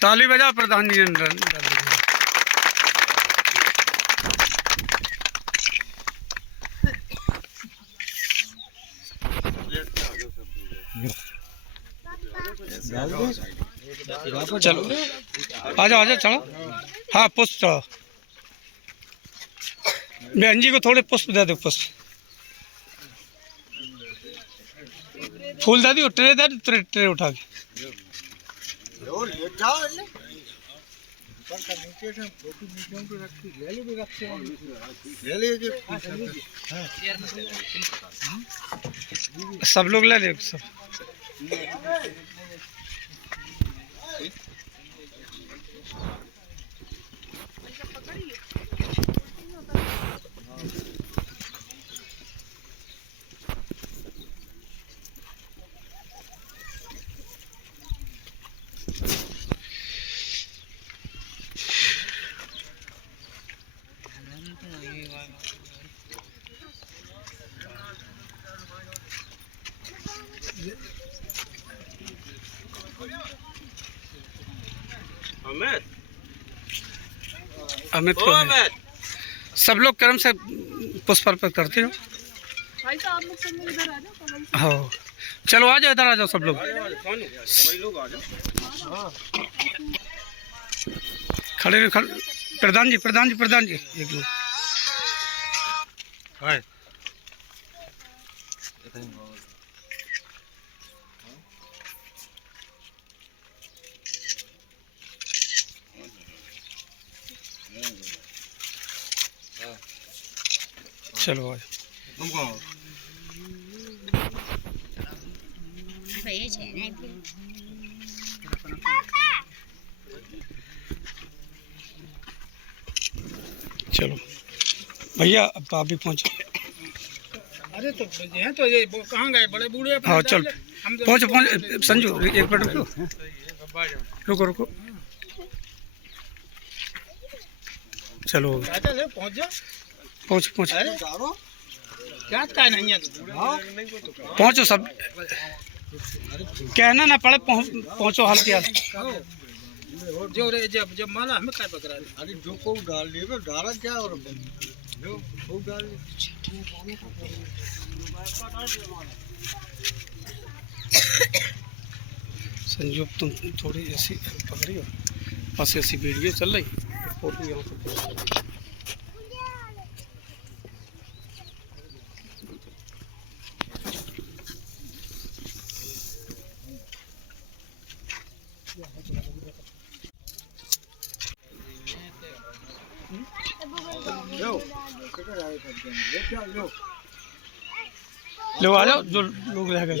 ताली बजा प्रधान जी चलो आ जाओ चलो। हाँ पुष्प चढ़ो, बहन जी को थोड़े पुष्प दे दो, पुष्प फूल दे दी, ट्रे दे दी, ट्रे उठा के सब लोग ले ले सब। अमित को सब लोग कर्म से पुष्प अर्पण करते हो। भाई साहब लोग सब इधर आ जाओ। हाँ चलो आ जाओ, इधर आ जाओ सब लोग। खड़े प्रधान जी एक मिनट। चलो आज चलो भैया अब आप भी पहुँचो। अरे तो हैं तो ये कहाँ गए बड़े बूढ़े? हाँ चल पहुँचो संजू, एक मिनट रुको। चलो पहुँच जा, पहुँचो क्या नहीं है, पहुँचो सब, कहना ना पड़े, पहुँचो हाल के हाल। जो रे जब माला हमें क्या पकड़ा? अरे जो को डाल दिए डाला क्या, और जो को डाल संजू तुम थोड़ी ऐसी पकड़ी हो, बस ऐसी वीडियो चल रही, फोटो यहाँ से लो आ जाओ, जो लोग रह गए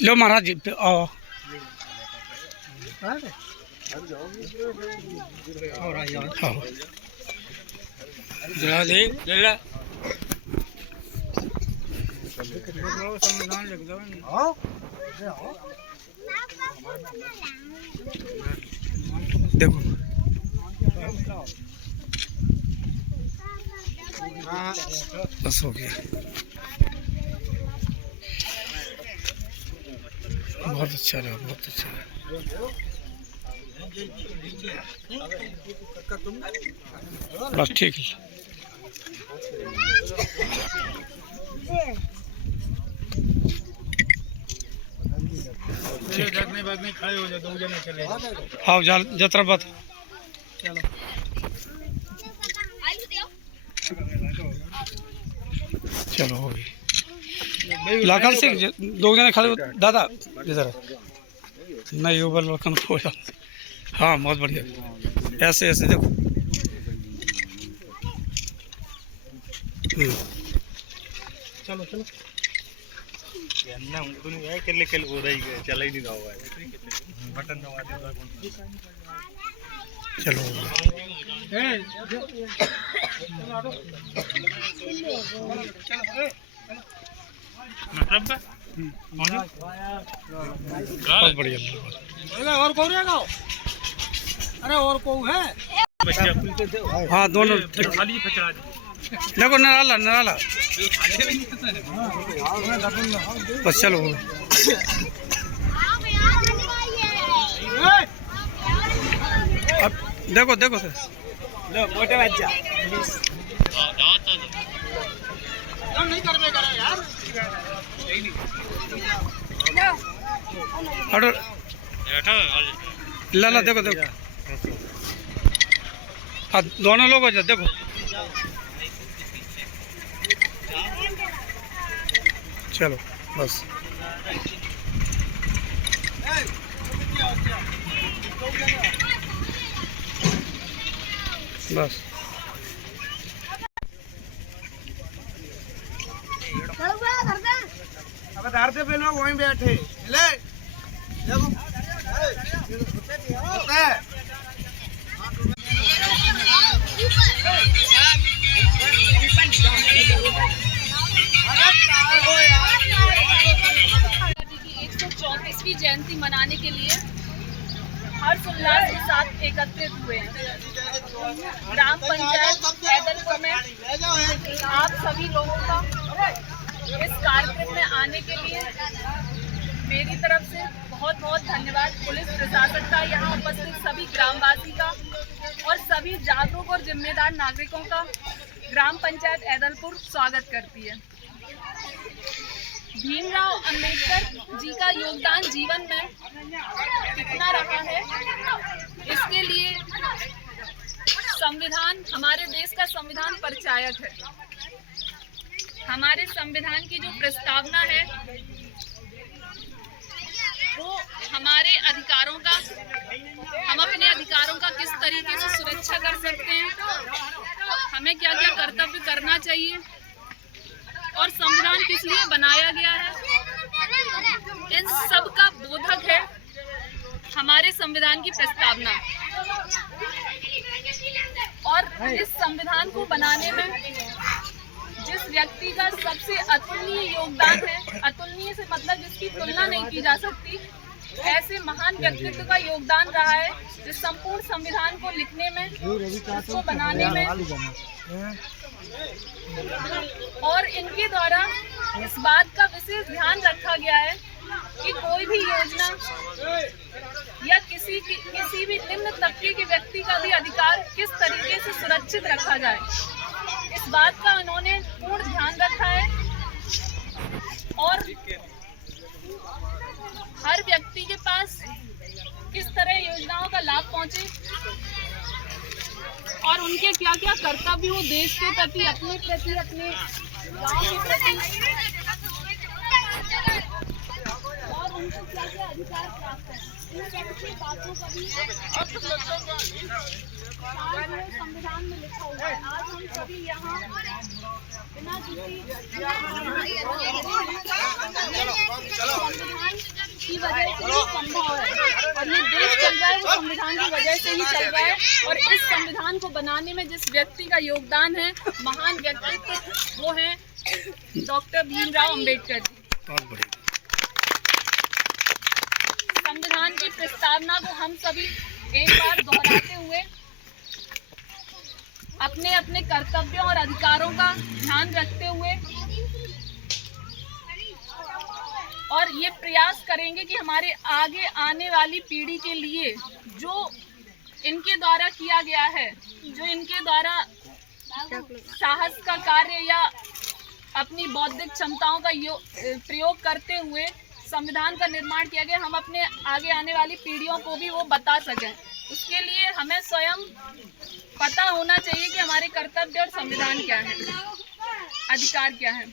लो महाराज जी आओ। देखो बस हो गया, बहुत अच्छा रहा, बहुत अच्छा रहा। बस ठीक है। खड़े हो जाओ, 2 जने चले। हाँ जतरा बात चलो चलो हो गई। लाखन सिंह 2 जने खड़े दादा इधर नहीं ऊपर लखन को। हाँ बहुत बढ़िया, ऐसे ऐसे देखो। चलो चला ही नहीं रहा हुआ है, बटन दबा देता चलो बहुत बढ़िया। और कौन रहेगा? अरे और कौन है? हाँ दोनों खाली फचरा दी देखो नराला नराला बस चलो अब देखो देखो सर लो मोटे बच्चा नहीं करबे करो यार हटो ला ला देखो देखो हाँ दोनों लोग हो जाए देखो चलो बस बस अब धार से पहले वहीं बैठे ले देखो की 134वीं जयंती मनाने के लिए हर्षोल्लास के साथ एकत्रित हुए हैं। ग्राम पंचायत ऐदलपुर में आप सभी लोगों का इस कार्यक्रम में आने के लिए मेरी तरफ से बहुत बहुत धन्यवाद। पुलिस प्रशासन का, यहाँ उपस्थित सभी ग्रामवासी का और सभी जागरूक और जिम्मेदार नागरिकों का ग्राम पंचायत ऐदलपुर स्वागत करती है। भीमराव अंबेडकर जी का योगदान जीवन में कितना रहा है, इसके लिए संविधान, हमारे देश का संविधान परिचायक है। हमारे संविधान की जो प्रस्तावना है वो हमारे अधिकारों का, हम अपने अधिकारों का किस तरीके से सुरक्षा कर सकते हैं, हमें क्या क्या कर्तव्य करना चाहिए और संविधान किस लिए बनाया गया है, इन सब का बोधक है हमारे संविधान की प्रस्तावना। और इस संविधान को बनाने में जिस व्यक्ति का सबसे अतुलनीय योगदान है, अतुलनीय से मतलब जिसकी तुलना नहीं की जा सकती, ऐसे महान व्यक्तित्व का योगदान रहा है जिस संपूर्ण संविधान को लिखने में, उसको बनाने में, और इनके द्वारा इस बात का विशेष ध्यान रखा गया है कि कोई भी योजना या किसी भी निम्न तबके के व्यक्ति का भी अधिकार किस तरीके से सुरक्षित रखा जाए, इस बात का उन्होंने पूर्ण ध्यान रखा है। और हर व्यक्ति के पास किस तरह योजनाओं का लाभ पहुंचे और उनके क्या क्या कर्तव्य हो देश के प्रति, अपने प्रति, अपने गांव के प्रति, और उनको क्या क्या अधिकार प्राप्त है, इन सभी बातों का भी संविधान में लिखा हुआ है। आज हम सभी यहाँ बिना किसी संविधान की वजह से ही संभव है, और ये देश चल रहा है वो संविधान की वजह से ही चल रहा है। और इस संविधान को बनाने में जिस व्यक्ति का योगदान है, महान व्यक्तित्व, वो है डॉक्टर भीमराव अंबेडकर जी। संविधान की प्रस्तावना को हम सभी एक बार दोहराते हुए अपने अपने कर्तव्यों और अधिकारों का ध्यान रखते हुए और ये प्रयास करेंगे कि हमारे आगे आने वाली पीढ़ी के लिए जो इनके द्वारा किया गया है, जो इनके द्वारा साहस का कार्य या अपनी बौद्धिक क्षमताओं का प्रयोग करते हुए संविधान का निर्माण किया गया, हम अपने आगे आने वाली पीढ़ियों को भी वो बता सकें। उसके लिए हमें स्वयं पता होना चाहिए कि हमारे कर्तव्य और संविधान क्या है, अधिकार क्या है।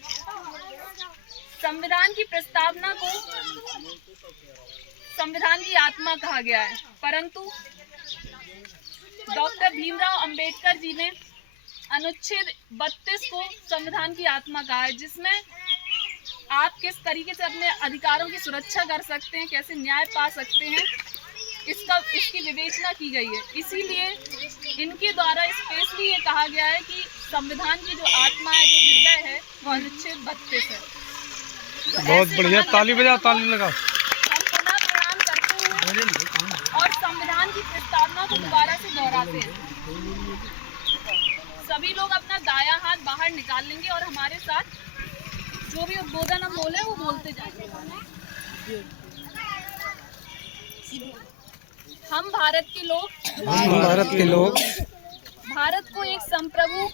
संविधान की प्रस्तावना को संविधान की आत्मा कहा गया है, परंतु डॉक्टर भीमराव अंबेडकर जी ने अनुच्छेद 32 को संविधान की आत्मा कहा है, जिसमें आप किस तरीके से अपने अधिकारों की सुरक्षा कर सकते हैं, कैसे न्याय पा सकते हैं, इसकी विवेचना की गई है। इसीलिए इनके द्वारा स्पेशली ये कहा गया है कि संविधान की जो आत्मा है, जो हृदय है, वो अनुच्छेद 32 है। बहुत बढ़िया, ताली बजा, ताली लगा। हम पुनः प्रणाम करते हैं और संविधान की प्रस्तावना को दोबारा से दोहराते हैं। सभी लोग अपना दायां हाथ बाहर निकाल लेंगे और हमारे साथ जो भी उद्बोधन हम बोले वो बोलते जाएंगे। हम भारत के लोग भारत को एक संप्रभु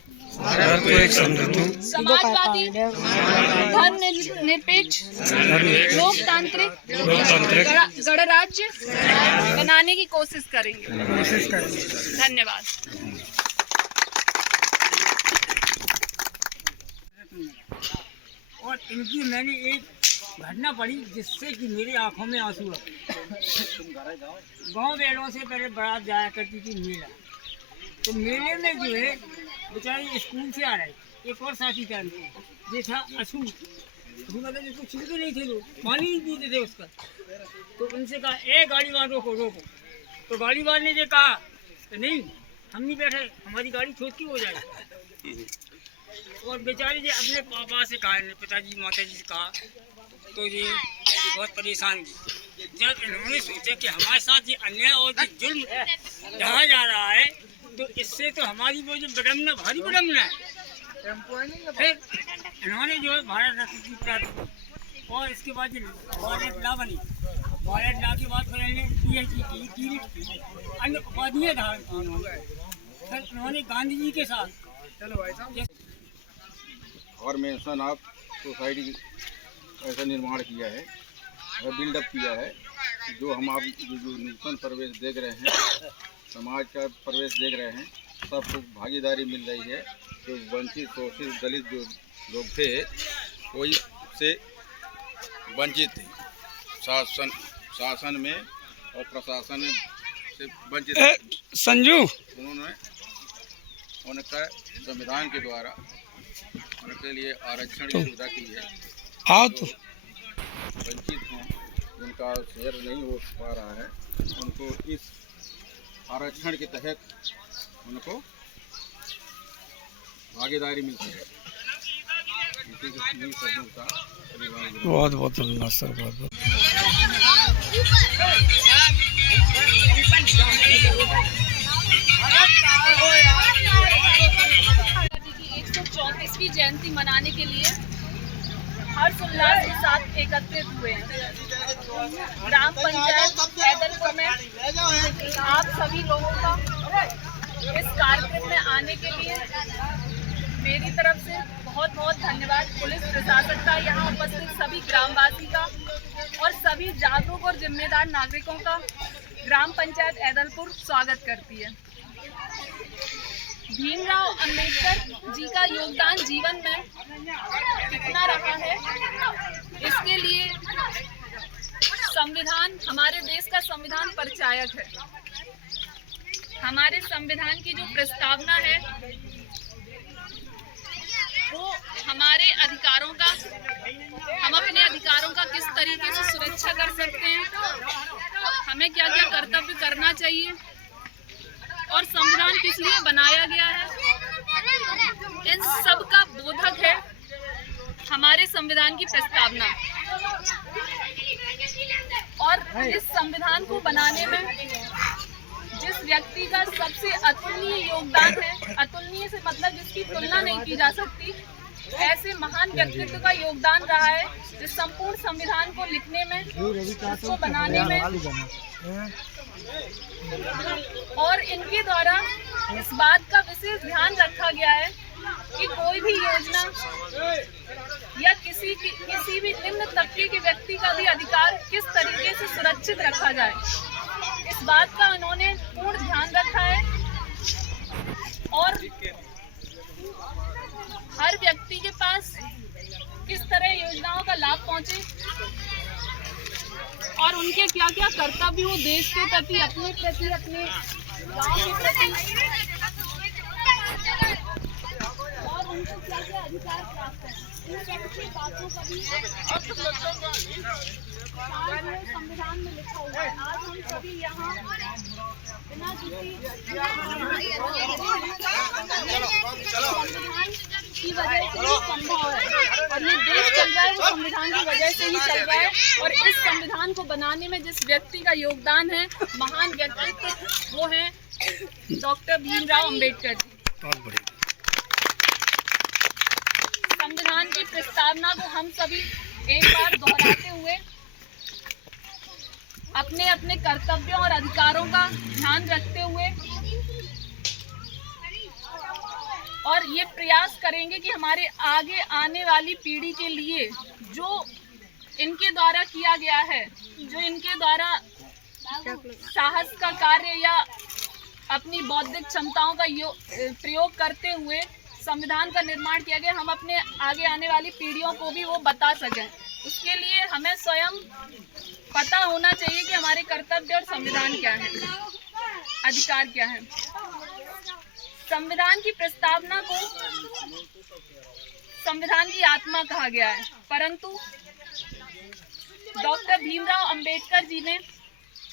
समाजवादी धर्मनिरपेक्ष लोकतांत्रिक गणराज्य बनाने की कोशिश करेंगे। धन्यवाद। और इनकी मैंने एक घटना पढ़ी जिससे कि मेरी आंखों में आंसू आ गए। गाँव बेड़ों से पहले बारात जाया करती थी मेला, तो मेले में जो है बेचारे स्कूल से आ रहे, एक और साथी का ये था अछू मतलब जिसको छिड़के नहीं थे, लोग पानी नहीं पीते थे उसका। तो उनसे कहा ए गाड़ी वालों को रोको, तो गाड़ी वाले ने कहा तो नहीं हम नहीं बैठे, हमारी गाड़ी छोटी हो जाएगी। और बेचारे जी अपने पापा से कहा, पिताजी माता जी से कहा, तो ये बहुत परेशान थी। जब इन्होंने सोचा कि हमारे साथ ये अन्याय और ये जुल्म ढहा जा रहा है, तो इससे तो हमारी वो जो विडम्बना भारी विडम्बना है। फिर इन्होंने जो है भारत रत्न की प्राप्ति, और इसके बाद भारत ला बनी, भारत ला के बाद फिर इन्होंने PhD की, अन्य उपाधियाँ धारण की इन्होंने। फिर इन्होंने गांधी जी के साथ फॉर्मेशन ऑफ सोसाइटी ऐसा निर्माण किया है और बिल्डअप किया है, जो हम आप जो नूतन प्रवेश देख रहे हैं, समाज का प्रवेश देख रहे हैं, सबको भागीदारी मिल रही है। जो वंचित शोषित दलित जो लोग थे कोई से वंचित थे, शासन में और प्रशासन में से वंचित थे। संजू उन्होंने उनका संविधान के द्वारा उनके लिए आरक्षण की सुविधा की है। आओ तो वंचित हैं, जिनका शेयर नहीं हो पा रहा है, उनको इस आरक्षण के तहत उनको भागीदारी मिलती है। बहुत बहुत धन्यवाद सर, बहुत बहुत। की 134वीं जयंती मनाने के लिए हर्षोल्लास के साथ एकत्रित हुए हैं। ग्राम पंचायत ऐदलपुर में आप सभी लोगों का इस कार्यक्रम में आने के लिए मेरी तरफ से बहुत बहुत धन्यवाद। पुलिस प्रशासन का, यहाँ उपस्थित सभी ग्रामवासी का और सभी जागरूक और जिम्मेदार नागरिकों का ग्राम पंचायत ऐदलपुर स्वागत करती है। भीमराव अंबेडकर जी का योगदान जीवन में कितना रहा है, इसके लिए संविधान, हमारे देश का संविधान परिचायक है। हमारे संविधान की जो प्रस्तावना है वो हमारे अधिकारों का, हम अपने अधिकारों का किस तरीके से सुरक्षा कर सकते हैं, हमें क्या क्या कर्तव्य करना चाहिए और संविधान किस लिए बनाया गया है, इन सब का बोधक है हमारे संविधान की प्रस्तावना। और इस संविधान को बनाने में जिस व्यक्ति का सबसे अतुलनीय योगदान है, अतुलनीय से मतलब जिसकी तुलना नहीं की जा सकती, ऐसे महान व्यक्तित्व का योगदान रहा है इस संपूर्ण संविधान को लिखने में, उसको बनाने में। और इनके द्वारा इस बात का विशेष ध्यान रखा गया है कि कोई भी योजना या किसी भी निम्न तबके के व्यक्ति का भी अधिकार किस तरीके से सुरक्षित रखा जाए, इस बात का उन्होंने पूर्ण ध्यान रखा है। और हर व्यक्ति के पास किस तरह योजनाओं का लाभ पहुंचे और उनके क्या क्या कर्तव्य हो देश के प्रति, अपने प्रति, अपने गांव के प्रति, और उनको क्या क्या अधिकार प्राप्त है, इन सभी बातों का भी संविधान में लिखा हुआ है। आज हम सभी यहाँ बिना किसी संविधान की वजह से संभव है। और और ये देश चल रहा है वो संविधान की वजह से ही चल रहा है। और इस संविधान को बनाने में जिस व्यक्ति का योगदान है, महान व्यक्तित्व, वो है डॉक्टर भीमराव अंबेडकर जी। बहुत बढ़िया। संविधान की प्रस्तावना को हम सभी एक बार दोहराते हुए अपने अपने कर्तव्यों और अधिकारों का ध्यान रखते हुए और ये प्रयास करेंगे कि हमारे आगे आने वाली पीढ़ी के लिए जो इनके द्वारा किया गया है, जो इनके द्वारा साहस का कार्य या अपनी बौद्धिक क्षमताओं का प्रयोग करते हुए संविधान का निर्माण किया गया, हम अपने आगे आने वाली पीढ़ियों को भी वो बता सकें। उसके लिए हमें स्वयं पता होना चाहिए कि हमारे कर्तव्य और संविधान क्या है, अधिकार क्या है। संविधान की प्रस्तावना को संविधान की आत्मा कहा गया है, परंतु डॉक्टर भीमराव अंबेडकर जी ने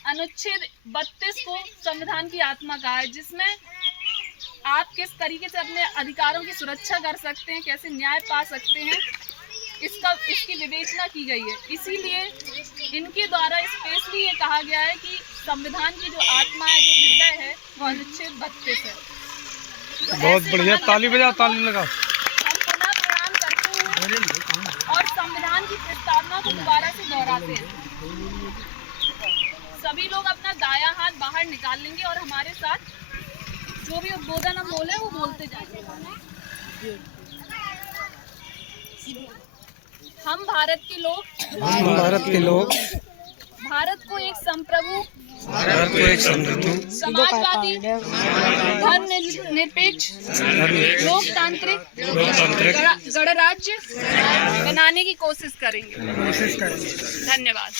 अनुच्छेद 32 को संविधान की आत्मा कहा है, जिसमें आप किस तरीके से अपने अधिकारों की सुरक्षा कर सकते हैं, कैसे न्याय पा सकते हैं, इसकी विवेचना की गई है। इसीलिए इनके द्वारा स्पेशली ये कहा गया है कि संविधान की जो आत्मा है, जो हृदय है, वो अनुच्छेद 32 है। बहुत बढ़िया, ताली बजाओ, ताली लगाओ। हम पुनः प्रणाम करते हैं और संविधान की प्रस्तावना को दोबारा से दोहराते हैं। सभी लोग अपना दायां हाथ बाहर निकाल लेंगे और हमारे साथ जो भी उद्बोधन हम बोले वो बोलते जाएंगे। हम भारत के लोग, हम भारत के लोग भारत को एक संप्रभु, भारत को एक समृद्ध, समाजवादी, धर्मनिरपेक्ष, लोकतांत्रिक गणराज्य बनाने की कोशिश करेंगे। धन्यवाद।